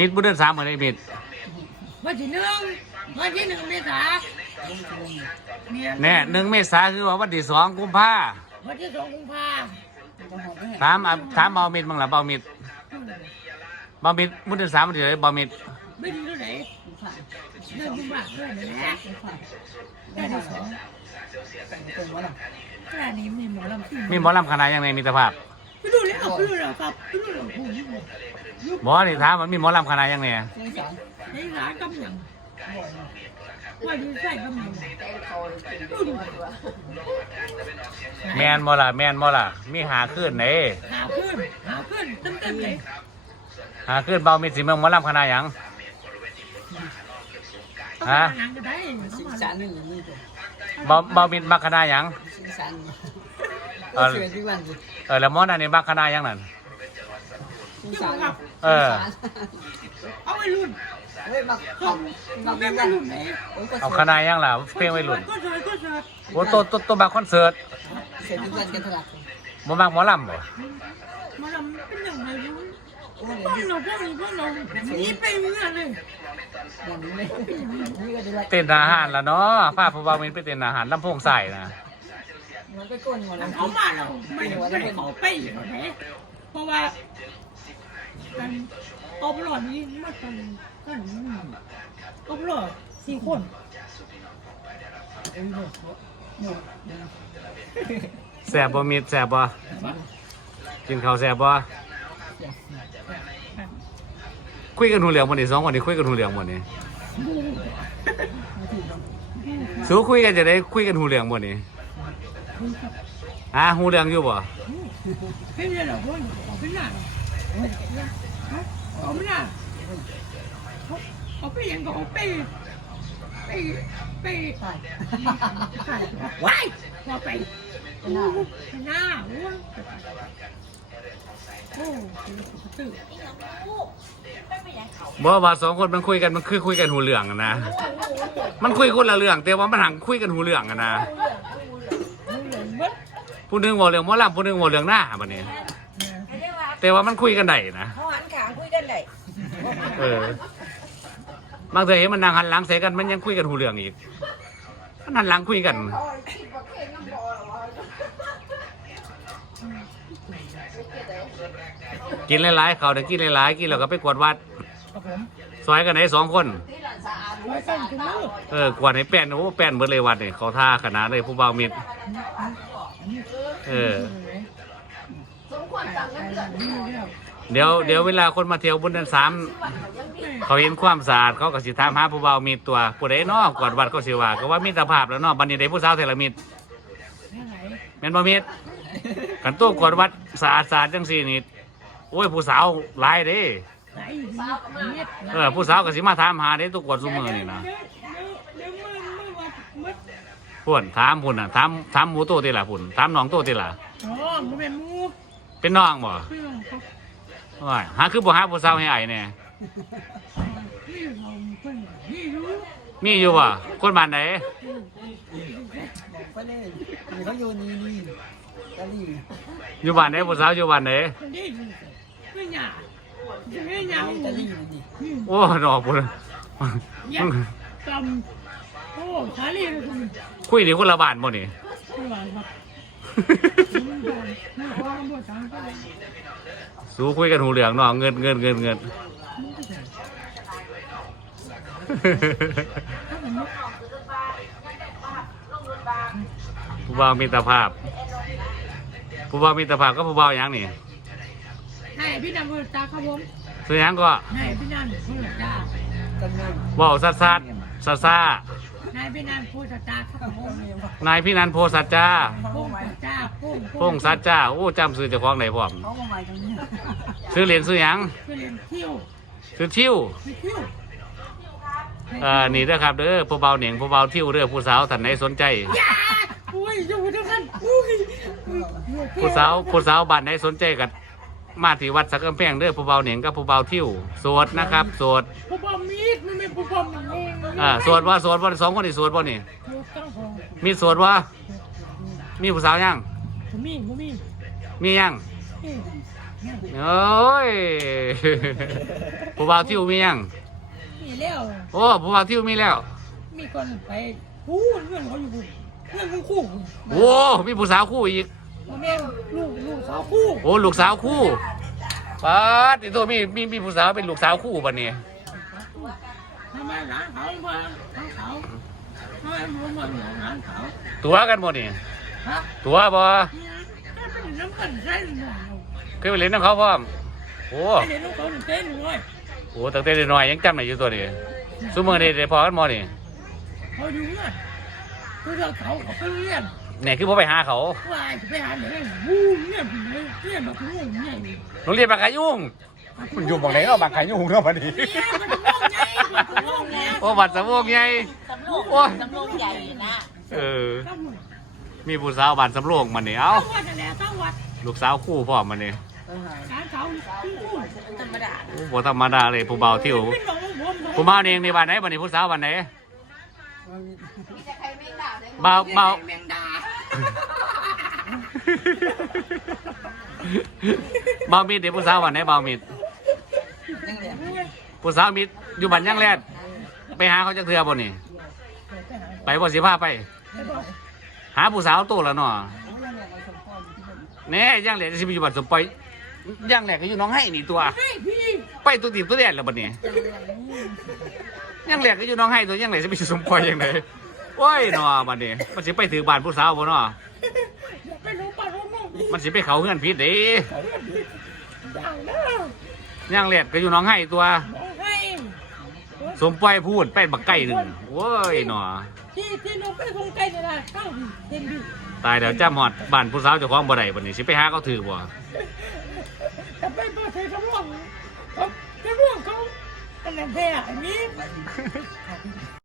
มิดบุญเดือนสามเหมือนไอ้มิดวันที่หนึ่งวันที่หนึ่งเมษาเนี่ยแน่หนึ่งเมษาคือว่าวันที่สองกุมภาวันที่สองกุมภาถามอะถามเบามิดบ้างล่ะเบามิดเบามิดบุญเดือนสามวันที่ไหนเบามิดไม่ดีเท่าไหร่เดินกุมภาด้วยนั่นแหละได้ที่สองขณะนี้มีหมอลำที่มีหมอลำคณะยังไงมีตรภาพไปดูแล้วไปดูแล้วครับไปดูแล้วโอ้โหบอนี่ถามมันมีหมอลำคณะยังไงในร้านกำลังว่าดีใส่กำลังดูดูแมนบอล่ะแมนบอล่ะมีหาขึ้นไหนหาขึ้นหาขึ้นเต็มเต็มๆเลยหาขึ้นเบามิดสิเมืองหมอลำคณะหยังต้องฮะมาหนังก็ได้สีสันนี่อย่างนี้ตัวเบาเบามิดมักคณะหยังสีสันเออเชื่อที่วันสิเออแล้วหมอนั่นนี่มักคณะหยังนั่น สีสันเออ เอาไปรุ่นเฮ้ยมาเขามาเขาเป็เป็นนวัวันนรุ่นไหนเอาคณะหยังล่ะเพลงวัยรุ่นก็เสิร์ตก็เสิร์ตโอ้โตโตโตบักคอนเสิร์ตเสร็จที่วันกันถนัดบ่มักหมอลำบ่มาทำเป็นอย่างไรรู้โอ้พวกเราพวกนี้พวกเราหนีไปเมื่อเลยยอย่างนี้เลยนี่ก็จะเต้นอาหารละเนาะพาผู้เบามิดไปเต้นอาหารลำโพงใส่นะมันไปก้นหัวมัน้ำนเขามาเราไม่ไม่เขาไปอยู่ไหนเพราะว่าการ เอาไปหลอดนี้มาตอนกันเอาไปหลอดสี่คนแซ่บบ่มิดแซ่บบ่กินข้าวแซ่บบ่คุยกันหูเหลืองบ่นี่สองคนนี่คุยกันหูเหลืองบ่นี่สู้คุยกันจะได้คุยกันหูเหลืองบ่นี่อ่าหูเหลืองอยู่บ่เป็นยังไงคนเอาไปหน้าเอาไปหน้าเอาไปยังก็เอาไปไปไปว้ายพอไปหน้าหน้าโอ้ตื่นบ่ว่าสองคนมันคุยกันมันคือคุยกันหูเหลืองอะนะ มันคุยคนละเรื่องแต่ว่ามันหังคุยกันหูเหลืองอะนะผู้หนึงเว้าเรื่องหมอลำผู้หนึงเว้าเรื่องหน้าบัดนี้ แต่ว่ามันคุยกันได้นะเขาหันขาคุยกันได้เออบางทีเห็นมันนั่งหันหลังใส่กันมันยังคุยกันหูเรื่องอีกมันหันหลังคุยกัน กินหลายๆเขาวเดี๋ยวกินหลายๆกินแล้วก็ไปกวดวัดครับผมซอยกันไหนสองคนไว้สั่นขึ้นมือเออกวดให้แป้นโอ้แป้นเบิดเลยวัดนี่เขาท่าขนาดเลยผู้เบาวมิดเออ เดี๋ยวเดี๋ยวเวลาคนมาเที่ยวบุญเดือนสามเขาเห็นความสะอาดเขาก็สิถามหาผู้เบาวมีตัวผู้ใดเนาะกวดวัดก็สิว่าก็ว่ามีตรภาพแล้วเนาะบัดนี้ได้ผู้สาวเทละมิดนี่ไหนแม่นบ่มิดกันตู้กวดวัดสะอาดสะอาดจังซี่นี่โอ้ยผู้สาวหลายเด้ไหนเม็ดเออผู้สาวก็สิมาถามหาเด้ตู้กวดซุมื้อนี่นะเดี๋ยวเดี๋ยวเดี๋ยวมือมือวัดมืดพุ่นถามพุ่นน่ะถามถามหมูโตติล่ะพุ่นถามน้องโตติล่ะอ๋อมันเป็นมู เป็นน้องบ่เพื่อนเขาโอ้ยหาคือบ่หาผู้สาวให้อ้ายแน่นี่เราเพื่อนนี่รู้มีอยู่บ่คนบ้านไหนบอกไปเลยเขาอยู่นี่นี่ก็นี่อยู่บ้านไหนผู้สาวอยู่บ้านไหนคนนี้ไม่หยาไม่หยาตะลี่นี่โอ้ดอกพุ่นยักกำโอ้ชาลีเลยคุณคุยนี่คนละบ้านบ่นี่ ไม่ไหวครับมันโดนมันโดนหมดทั้งไปสู้คุยกันหูเหลืองเนาะเงินเงินเงินเงินผู้บ่าวมีตรภาพ ผู้บ่าวมีตรภาพก็ผู้บ่าวหยังนี่ให้พี่นันพูดตาครับผมซื้อหยังก็ให้พี่นันพูดตากันนั่งว่าวซัดซัดซัดซ่า ให้พี่นันพูดตาครับผมนายพี่นันโพสัจจาพุ่งจ้าพุ่งพงสัจจาโอ้จำซื้อเจ้าของไหนพร้อมเขามาใหม่ตรงนี้ซื้อเหรียญซื้อหยังคือเรียนเที่ยวซื้อทิวเที่ยวเอ่อนี่เด้อครับเด้อผู้เบาเหนียงผู้เบาทิวเด้อผู้สาวท่านไหนสนใจ ยาอุ้ยอยู่ทุกท่านอุ้ยผู้สาวผู้สาวบ้านไหนสนใจกัน มาที่วัดสักกำแพงเด้อผู้เบาเหนียงกับผู้เบาทิวโสดนะครับโสดผู้บอมมีดมันเป็นผู้บอมมันเองอ่าโสดว่าโสดว่าสองคนนี่โสดว่านี่ตั้งของมีโสดว่ามีผู้สาวยังผมมีผมมีมียังนี่เนี่ยโอ้ย ผู้บ่าวทิวมียังมีแล้ว โอ้ผู้บ่าวทิวมีแล้วมีคนไปพูดเรื่องเขาอยู่เรื่องคู่โอ้มีผู้สาวคู่อีก พ่อแม่ลูกลูกสาวคู่โอ้ลูกสาวคู่ป้าดนี่ตัวมีมีมีผู้สาวเป็นลูกสาวคู่ป่ะนี่ทำไมร้านเขามาร้านเขาทำไมผมมาอยู่ร้านเขาตัวกันบ่นี่ฮะตัวบ่ก็เป็นน้ำกันใช่ไหมเคยไปเล่นน้ำเขาพร้อมโอ้เห็นลูกเขาเต้นเลยโหตั้งแต่เด็กน้อยยังจำได้อยู่ตัวนี้ซุมื้อนี้ได้พอกันบ่นี่เขาอยู่เนี่ยคือเราเขาเขาไปเรียน เนี่ยคือบ่ไปหาเขาว่าไปหาเด็กวูเนี่ยเรียนมาถึงเนี่ยเนี่ยโรงเรียนบางขายุ่งมันอยู่บางไหนเนาะบางขายุ่งเนาะบัดนี้มันจะง่วงไงมันจะง่วงไงโอ้บัดสะโพกใหญ่สำโรงโอ้ยสำโรงใหญ่นะเออต้องมีผู้สาวบ้านสำโรงมันนี่เอ้าวัดอะไรต้องวัดลูกสาวคู่พร้อมมันนี่ไปหาการเขาคู่คู่ธรรมดาโอ้บ่ธรรมดาเลยผู้เบาทิวขึ้นบอกว่าผมผู้เบาเองในบ้านไหนบ้านนี้ผู้สาวบ้านไหนมันมีมีแต่ใครไม่ด่าเลยเบาเบา แมงดาเบามีดเดี๋ยวผู้สาวบ้านไหนเบามีดยังเหลือผู้สาวมีดอยู่บ้านยังแรดไปหาเขาจักเทือบ่นี่ไปบ่สิพาไป หาผู้สาวโตแล้วเนาะเอาเรื่องอะไรสมพรที่มันแหน่ยังแหลกสิไปอยู่บ้านสมปอยยังแหลกก็อยู่หน้องให้นี่ตัวให้พี่ไปตัวตีบตัวแดนแล้วบัดนี้ยังแหลกก็อยู่หน้องให้ตัวยังแหลกสิไปอยู่สมปอยยังไง โอ้ยเนาะบัดนี้มันสิไปถือบ้านผู้สาวบ่เนาะอย่าไปรู้ป่ะรู้มั่งมันสิไปเขาเฮือนผิดเด้ดังนะยังแหลกก็อยู่หน้องให้ตัวบอกให้สมปอยพูดเป็นบักไก่หนึ่งโว้ยเนาะที่ที่น้องไปคงไกลเนี่ยนะเข้าเห็นดิตายเดี๋ยวจ้าหอดบ้านผู้สาวเจ้าของบ่ได้บัดนี้สิไปหาเขาถือบ่แต่ไปเปิดเผยเขาร่วงเขาจะร่วงเขาเป็นแท้อันนี้